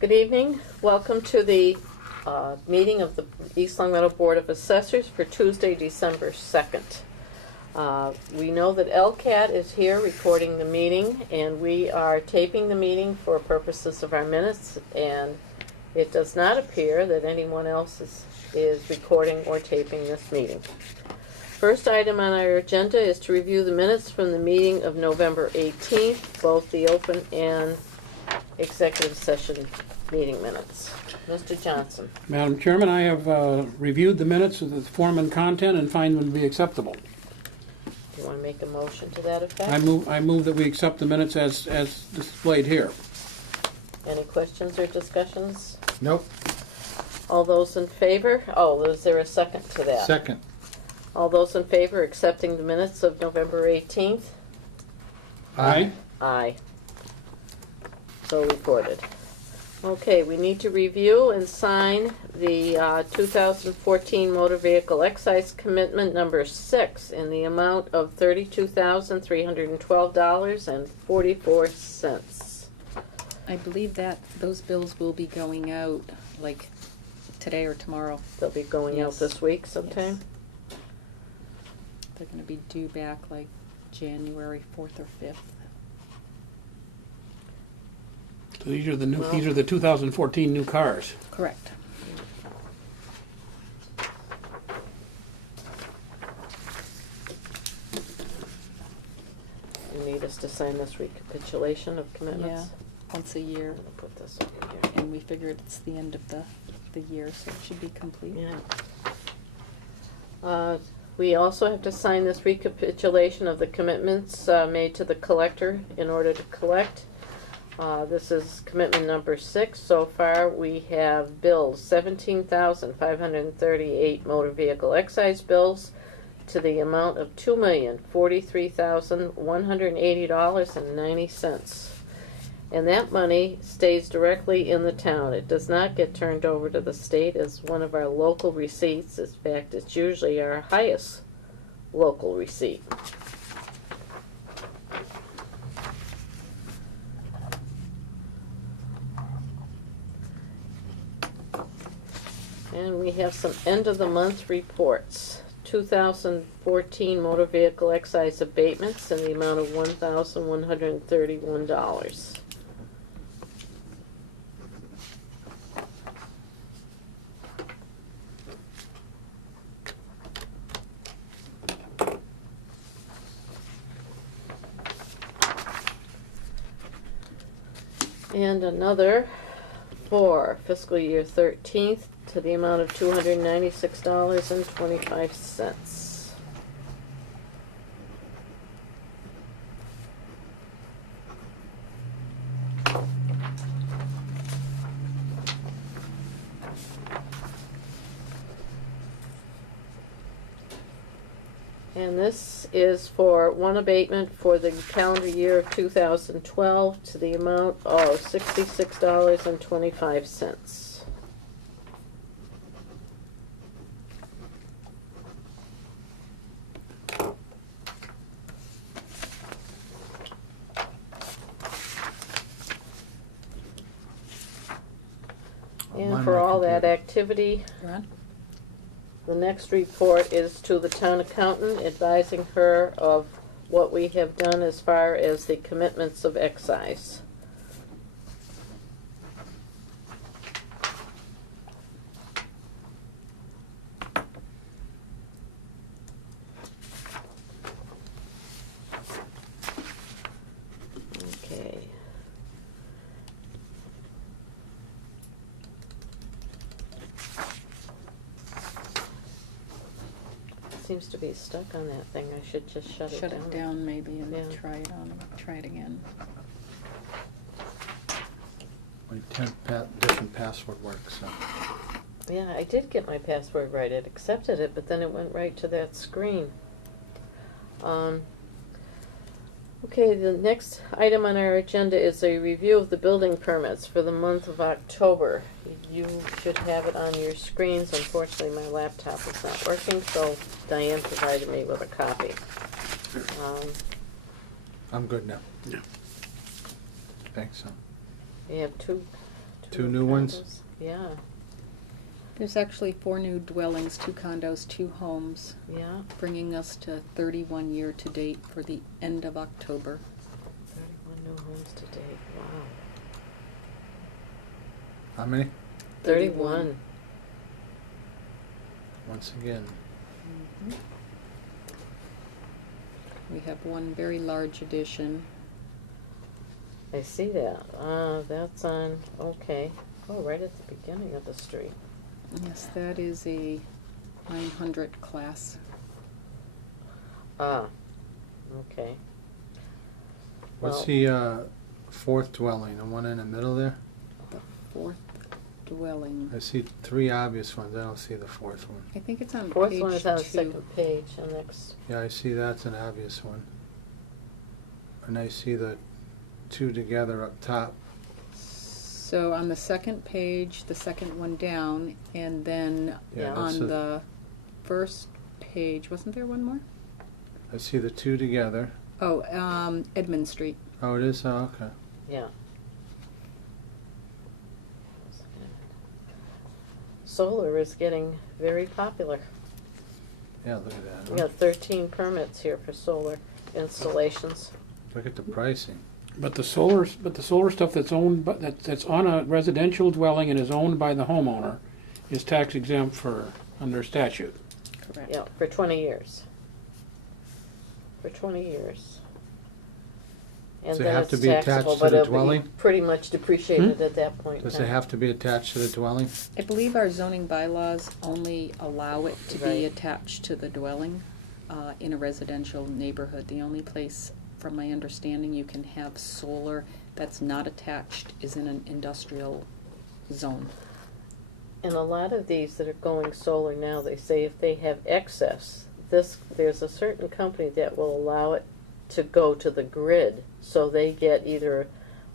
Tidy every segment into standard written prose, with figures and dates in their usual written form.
Good evening. Welcome to the meeting of the East Long Meadow Board of Assessors for Tuesday, December 2nd. We know that LCAT is here recording the meeting, and we are taping the meeting for purposes of our minutes, and it does not appear that anyone else is recording or taping this meeting. First item on our agenda is to review the minutes from the meeting of November 18th, both the open and executive session meeting minutes. Mr. Johnson. Madam Chairman, I have reviewed the minutes of the form and content and find them to be acceptable. Do you want to make a motion to that effect? I move that we accept the minutes as displayed here. Any questions or discussions? Nope. All those in favor? Oh, is there a second to that? Second. All those in favor accepting the minutes of November 18th? Aye. Aye. So reported. Okay, we need to review and sign the 2014 motor vehicle excise commitment number 6 in the amount of $32,312.44. I believe that those bills will be going out like today or tomorrow. They'll be going out this week sometime? Yes. They're going to be due back like January 4th or 5th. So these are the new. These are the 2014 new cars. Correct. You need us to sign this recapitulation of commitments? Yeah, once a year. I'm going to put this over here. And we figured it's the end of the year, so it should be complete. Yeah. We also have to sign this recapitulation of the commitments made to the collector in order to collect. This is commitment number 6. So far we have bills, 17,538 motor vehicle excise bills to the amount of $2,043,180.90. And that money stays directly in the town. It does not get turned over to the state as one of our local receipts. In fact, it's usually our highest local receipt. And we have some end-of-the-month reports. 2014 motor vehicle excise abatements in the amount of $1,131. And another for fiscal year 13th to the amount of $296.25. And this is for one abatement for the calendar year of 2012 to the amount of $66.25. And for all that activity, Ron? the next report is to the town accountant advising her of what we have done as far as the commitments of excise. Okay. Seems to be stuck on that thing. I should just shut it down. Shut it down maybe and Yeah. try it again. Different password works. So. Yeah, I did get my password right. It accepted it, but then it went right to that screen. Okay, the next item on our agenda is a review of the building permits for the month of October. You should have it on your screens. Unfortunately, my laptop is not working, so Diane provided me with a copy. I'm good now. Yeah. Thanks. We have two Two new ones? condos. Yeah, There's actually 4 new dwellings, 2 condos, 2 homes, yeah, bringing us to 31 year to date for the end of October. 31 new homes to date, wow. How many? 31. Once again. Mhm. We have one very large addition. I see that. That's on, okay. Oh, right at the beginning of the street. Yes, that is a 900 class. Ah, okay. What's Well, the fourth dwelling, the one in the middle there? The 4th dwelling. I see 3 obvious ones, I don't see the fourth one. I think it's on fourth page one is on the 2. second page, and next. Yeah, I see that's an obvious one. And I see the 2 together up top. So on the second page, the second one down, and then Yeah. that's on the first page, wasn't there one more? I see the 2 together. Oh, Edmund Street. Oh, it is? Oh, okay. Yeah. Solar is getting very popular. Yeah, look at that. We got 13 permits here for solar installations. Look at the pricing. But the solar stuff that's owned, that's on a residential dwelling and is owned by the homeowner is tax exempt under statute. Correct. Yeah, for 20 years. For 20 years. And Does it then have it's to be attached taxable, to but the it'll be dwelling? pretty much depreciated at that point in Does time. it have to be attached to the dwelling? I believe our zoning bylaws only allow it to Right. be attached to the dwelling in a residential neighborhood. The only place, from my understanding, you can have solar that's not attached is in an industrial zone. And a lot of these that are going solar now, they say if they have excess, there's a certain company that will allow it to go to the grid, so they get either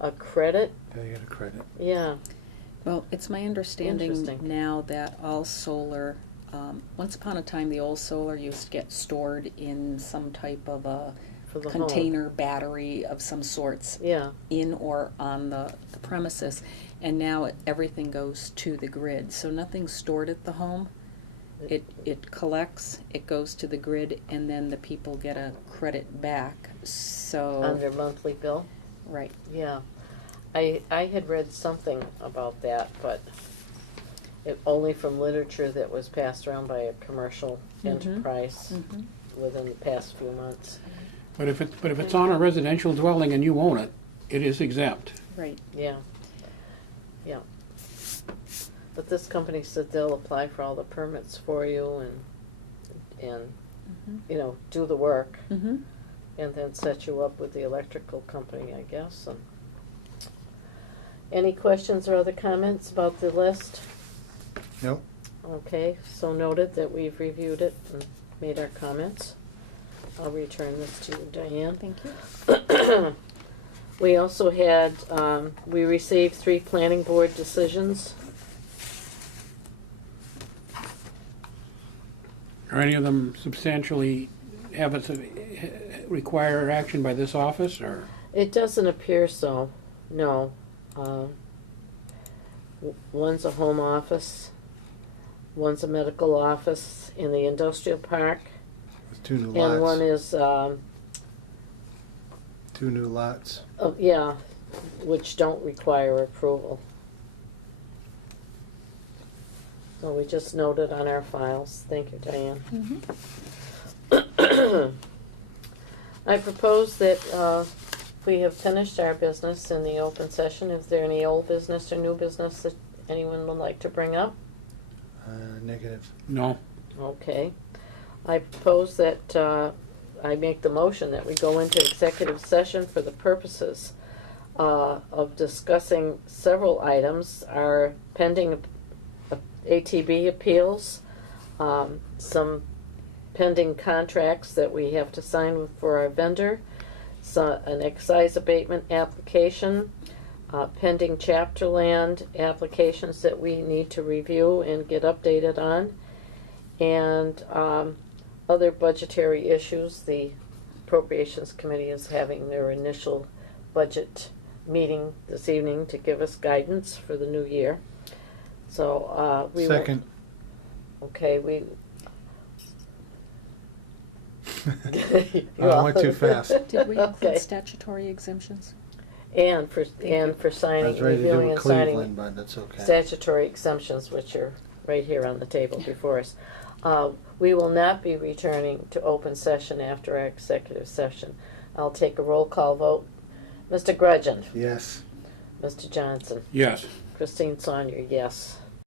a credit, They get a credit. yeah, Well, it's my understanding Interesting. now that all solar, once upon a time, the old solar used to get stored in some type of a for the home. container battery of some sorts Yeah, in or on the premises, and now everything goes to the grid. So nothing's stored at the home. It collects, it goes to the grid, and then the people get a credit back. So on their monthly bill. right. Yeah, I had read something about that, but only from literature that was passed around by a commercial Mhm. enterprise Mhm. within the past few months. But if it's on a residential dwelling and you own it, it is exempt. Right. Yeah, yeah. But this company said they'll apply for all the permits for you and Mhm. do the work Mhm. and then set you up with the electrical company, I guess. And any questions or other comments about the list? Nope. Okay, so noted that we've reviewed it and made our comments. I'll return this to you, Diane. Thank you. We also had, we received 3 planning board decisions. Are any of them substantially require action by this office, or? It doesn't appear so, no. One's a home office, one's a medical office in the industrial park, With 2 new and one lots. is, 2 new lots. yeah, which don't require approval. So we just noted on our files. Thank you, Diane. Mhm. I propose that we have finished our business in the open session. Is there any old business or new business that anyone would like to bring up? Negative. No. Okay. I propose that I make the motion that we go into executive session for the purposes of discussing several items, our pending ATB appeals, some pending contracts that we have to sign for our vendor, an excise abatement application, pending chapter land applications that we need to review and get updated on, and other budgetary issues. The Appropriations Committee is having their initial budget meeting this evening to give us guidance for the new year. So, we will. Second. Okay, we. I went too fast. Did we include Okay. statutory exemptions? And for I signing, was ready to reviewing do and Cleveland, signing but that's okay. statutory exemptions, which are right here on the table before us. We will not be returning to open session after our executive session. I'll take a roll call vote. Mr. Grudgeon, Yes. Mr. Johnson, Yes. Christine Saunier, yes.